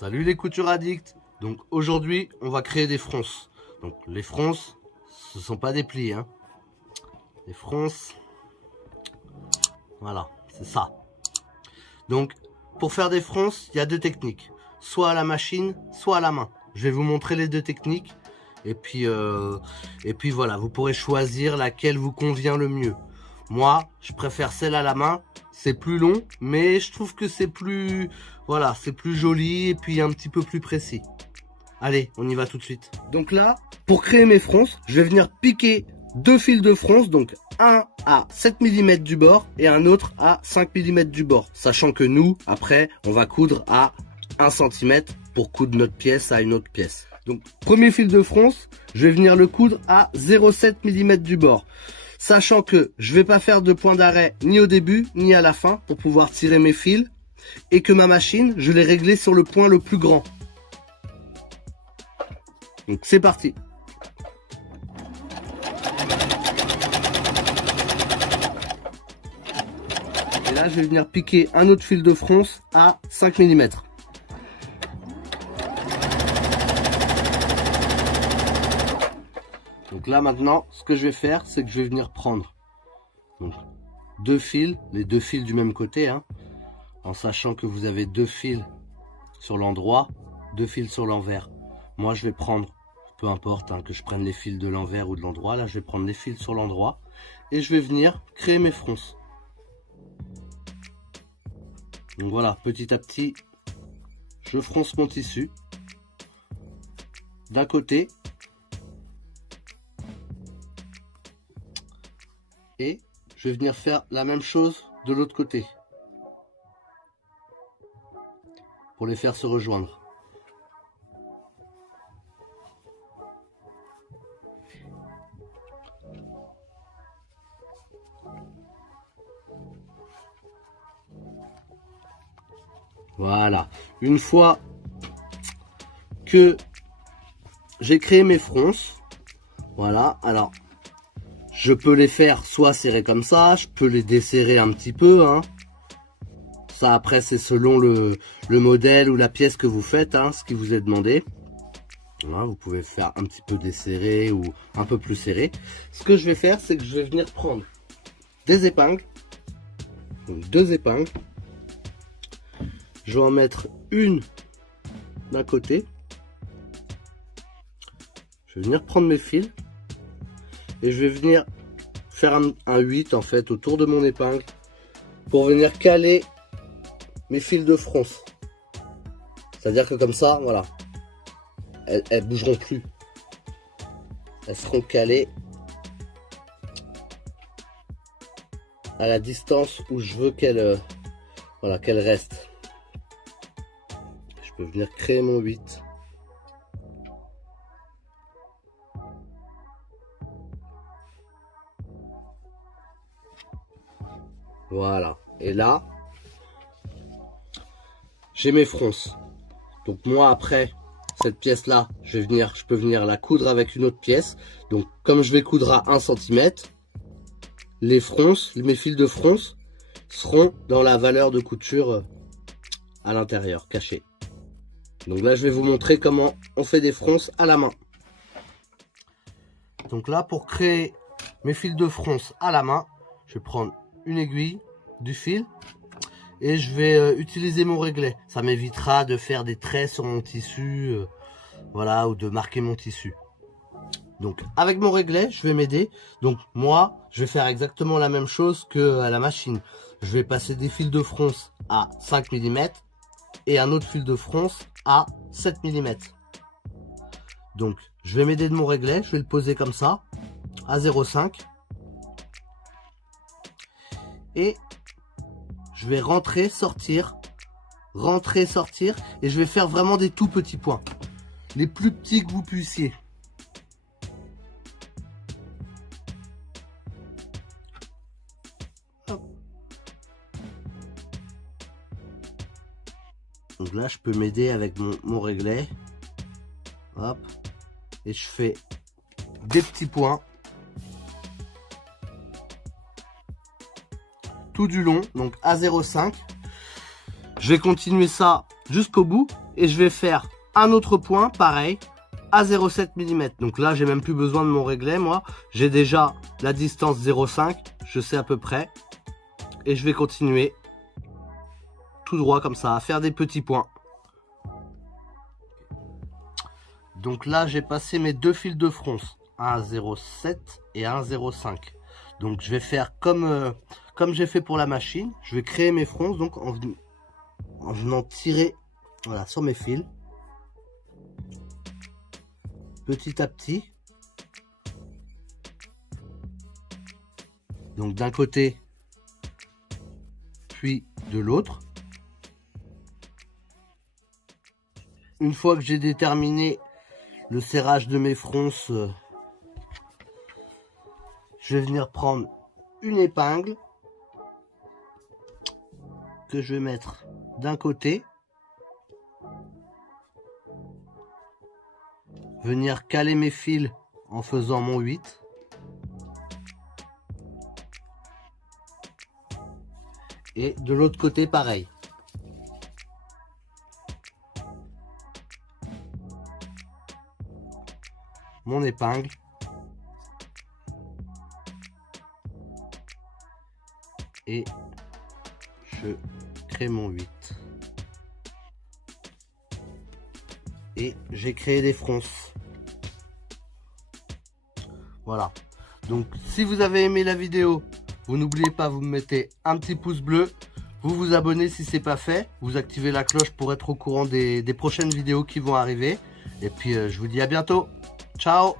Salut les coutures addicts. Donc aujourd'hui on va créer des fronces. Donc les fronces ce sont pas des plis hein. Les fronces, voilà, c'est ça. Donc pour faire des fronces il y a deux techniques, soit à la machine soit à la main. Je vais vous montrer les deux techniques et puis voilà, vous pourrez choisir laquelle vous convient le mieux. Moi je préfère celle à la main. C'est plus long, mais je trouve que c'est plus, voilà, c'est plus joli et puis un petit peu plus précis. Allez, on y va tout de suite. Donc là, pour créer mes fronces, je vais venir piquer deux fils de fronce, donc un à 7 mm du bord et un autre à 5 mm du bord. Sachant que nous, après, on va coudre à 1 cm pour coudre notre pièce à une autre pièce. Donc, premier fil de fronce, je vais venir le coudre à 0,7 mm du bord. Sachant que je vais pas faire de point d'arrêt ni au début ni à la fin pour pouvoir tirer mes fils et que ma machine, je l'ai réglée sur le point le plus grand. Donc c'est parti. Et là je vais venir piquer un autre fil de fronce à 5 mm. Donc là maintenant, ce que je vais faire, c'est que je vais venir prendre donc, deux fils, les deux fils du même côté, hein, en sachant que vous avez deux fils sur l'endroit, deux fils sur l'envers. Moi je vais prendre, peu importe hein, que je prenne les fils de l'envers ou de l'endroit, là je vais prendre les fils sur l'endroit et je vais venir créer mes fronces. Donc voilà, petit à petit, je fronce mon tissu d'un côté. Et je vais venir faire la même chose de l'autre côté. Pour les faire se rejoindre. Voilà. Une fois que j'ai créé mes fronces, voilà, alors je peux les faire soit serrés comme ça, je peux les desserrer un petit peu. Hein. Ça après c'est selon le modèle ou la pièce que vous faites, hein, ce qui vous est demandé. Voilà, vous pouvez faire un petit peu desserré ou un peu plus serré. Ce que je vais faire, c'est que je vais venir prendre des épingles. Donc deux épingles. Je vais en mettre une d'un côté. Je vais venir prendre mes fils. Et je vais venir faire un 8 en fait autour de mon épingle pour venir caler mes fils de fronce. C'est-à-dire que comme ça, voilà, elles bougeront plus. Elles seront calées à la distance où je veux qu'elles voilà, qu'elles restent. Je peux venir créer mon 8. Voilà, et là, j'ai mes fronces. Donc moi après, cette pièce-là, je peux venir la coudre avec une autre pièce. Donc comme je vais coudre à 1 cm, les fronces, mes fils de fronce seront dans la valeur de couture à l'intérieur, cachée. Donc là, je vais vous montrer comment on fait des fronces à la main. Donc là, pour créer mes fils de fronce à la main, je vais prendre une aiguille, du fil et je vais utiliser mon réglet. Ça m'évitera de faire des traits sur mon tissu, voilà, ou de marquer mon tissu. Donc avec mon réglet, je vais m'aider. Donc moi, je vais faire exactement la même chose que à la machine. Je vais passer des fils de fronce à 5 mm et un autre fil de fronce à 7 mm. Donc je vais m'aider de mon réglet, je vais le poser comme ça à 0,5. Et je vais rentrer, sortir, et je vais faire vraiment des tout petits points, les plus petits que vous puissiez. Hop. Donc là je peux m'aider avec mon réglet, hop, et je fais des petits points tout du long, donc à 0,5. Je vais continuer ça jusqu'au bout et je vais faire un autre point pareil à 0,7 mm. Donc là j'ai même plus besoin de mon réglet moi, j'ai déjà la distance 0,5, je sais à peu près, et je vais continuer tout droit comme ça à faire des petits points. Donc là j'ai passé mes deux fils de fronce, un à 0,7 et un à 0,5. donc je vais faire comme j'ai fait pour la machine, je vais créer mes fronces donc en venant tirer, voilà, sur mes fils petit à petit. Donc d'un côté puis de l'autre. Une fois que j'ai déterminé le serrage de mes fronces, je vais venir prendre une épingle que je vais mettre d'un côté, venir caler mes fils en faisant mon 8, et de l'autre côté pareil. Mon épingle et je crée mon 8 et j'ai créé des fronces. Voilà, donc si vous avez aimé la vidéo, vous n'oubliez pas, vous me mettez un petit pouce bleu, vous vous abonnez si c'est pas fait, vous activez la cloche pour être au courant des prochaines vidéos qui vont arriver, et puis je vous dis à bientôt. Ciao!